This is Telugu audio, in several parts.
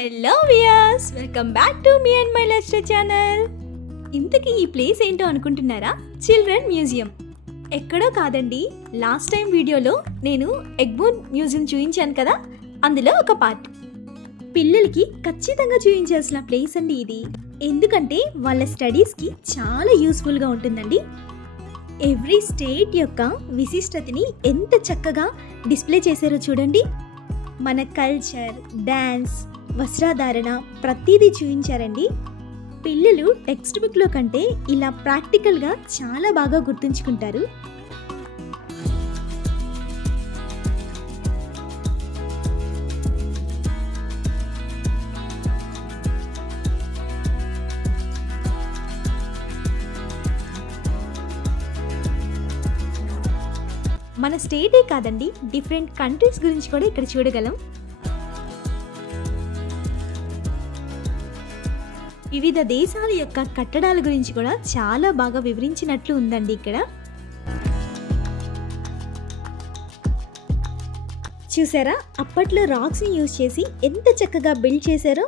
Hello viewers, welcome back to me and my lifestyle channel. ఇంతకీ ఈ ప్లేస్ ఏంటో అనుకుంటున్నారా? Children museum. ఎక్కడో కాదండి, లాస్ట్ టైం వీడియోలో నేను ఎగ్మోర్ మ్యూజియం చూపించాను కదా, అందులో ఒక పార్ట్. పిల్లలకి ఖచ్చితంగా చూపించాల్సిన ప్లేస్ అండి ఇది. ఎందుకంటే వాళ్ళ స్టడీస్కి చాలా యూస్ఫుల్గా ఉంటుందండి. ఎవ్రీ స్టేట్ యొక్క విశిష్టతని ఎంత చక్కగా డిస్ప్లే చేశారో చూడండి. మన కల్చర్, డ్యాన్స్, వస్త్రధారణ ప్రతిదీ చూపించారండి. పిల్లలు టెక్స్ట్ బుక్లో కంటే ఇలా ప్రాక్టికల్గా చాలా బాగా గుర్తుంచుకుంటారు. మన స్టేటే కాదండి, డిఫరెంట్ కంట్రీస్ గురించి కూడా ఇక్కడ చూడగలం. వివిధ దేశాల యొక్క కట్టడాల గురించి కూడా చాలా బాగా వివరించినట్లు ఉందండి ఇక్కడ. చూసారా, అప్పట్లో రాక్స్ని యూజ్ చేసి ఎంత చక్కగా బిల్డ్ చేశారో.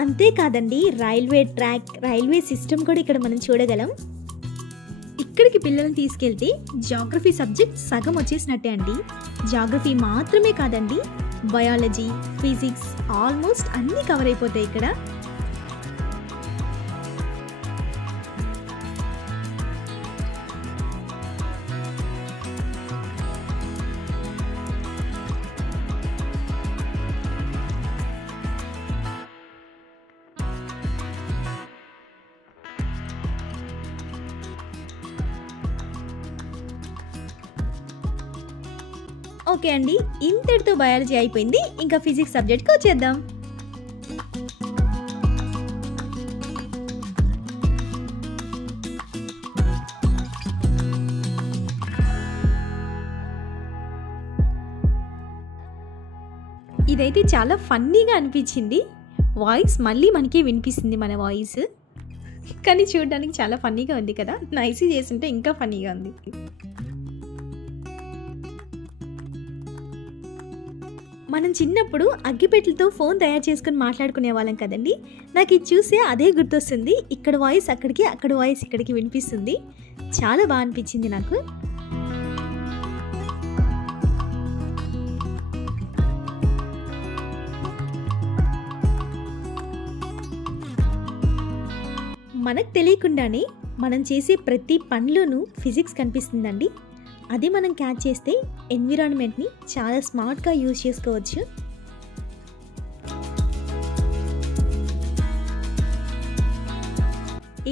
అంతేకాదండి, రైల్వే ట్రాక్, రైల్వే సిస్టమ్ కూడా ఇక్కడ మనం చూడగలం. ఇక్కడికి పిల్లల్ని తీసుకెళ్తే జాగ్రఫీ సబ్జెక్ట్ సగం వచ్చేసినట్టే అండి. జాగ్రఫీ మాత్రమే కాదండి, బయాలజీ, ఫిజిక్స్ ఆల్మోస్ట్ అన్నీ కవర్ అయిపోతాయి ఇక్కడ. ఓకే అండి, ఇంతటితో బయాలజీ అయిపోయింది. ఇంకా ఫిజిక్స్ సబ్జెక్ట్కి వచ్చేద్దాం. ఇదైతే చాలా ఫన్నీగా అనిపించింది. వాయిస్ మళ్ళీ మనకి వినిపిస్తుంది, మన వాయిస్. కానీ చూడడానికి చాలా ఫన్నీగా ఉంది కదా. నైసీ చేస్తుంటే ఇంకా ఫన్నీగా ఉంది. మనం చిన్నప్పుడు అగ్గిపెట్టెలతో ఫోన్ తయారు చేసుకుని మాట్లాడుకునే వాళ్ళం కదండి. నాకు ఇది చూస్తే అదే గుర్తొస్తుంది. ఇక్కడ వాయిస్ అక్కడికి, అక్కడ వాయిస్ ఇక్కడికి వినిపిస్తుంది. చాలా బాగా అనిపించింది నాకు. మనకు తెలియకుండానే మనం చేసే ప్రతి పనిలోనూ ఫిజిక్స్ కనిపిస్తుందండి. అది మనం క్యాచ్ చేస్తే ఎన్విరాన్మెంట్ని చాలా స్మార్ట్గా యూజ్ చేసుకోవచ్చు.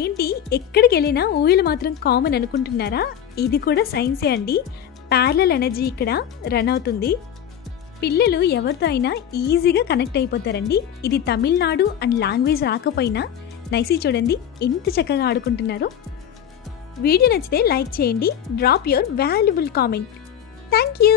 ఏంటి, ఎక్కడికి వెళ్ళినా ఊయలు మాత్రం కామన్ అనుకుంటున్నారా? ఇది కూడా సైన్సే అండి. ప్యారలల్ ఎనర్జీ ఇక్కడ రన్ అవుతుంది. పిల్లలు ఎవరితో అయినా ఈజీగా కనెక్ట్ అయిపోతారండి. ఇది తమిళనాడు అండ్ లాంగ్వేజ్ రాకపోయినా నైసీ చూడండి ఎంత చక్కగా ఆడుకుంటున్నారో. వీడియో నచ్చితే లైక్ చేయండి, drop your valuable comment. Thank you.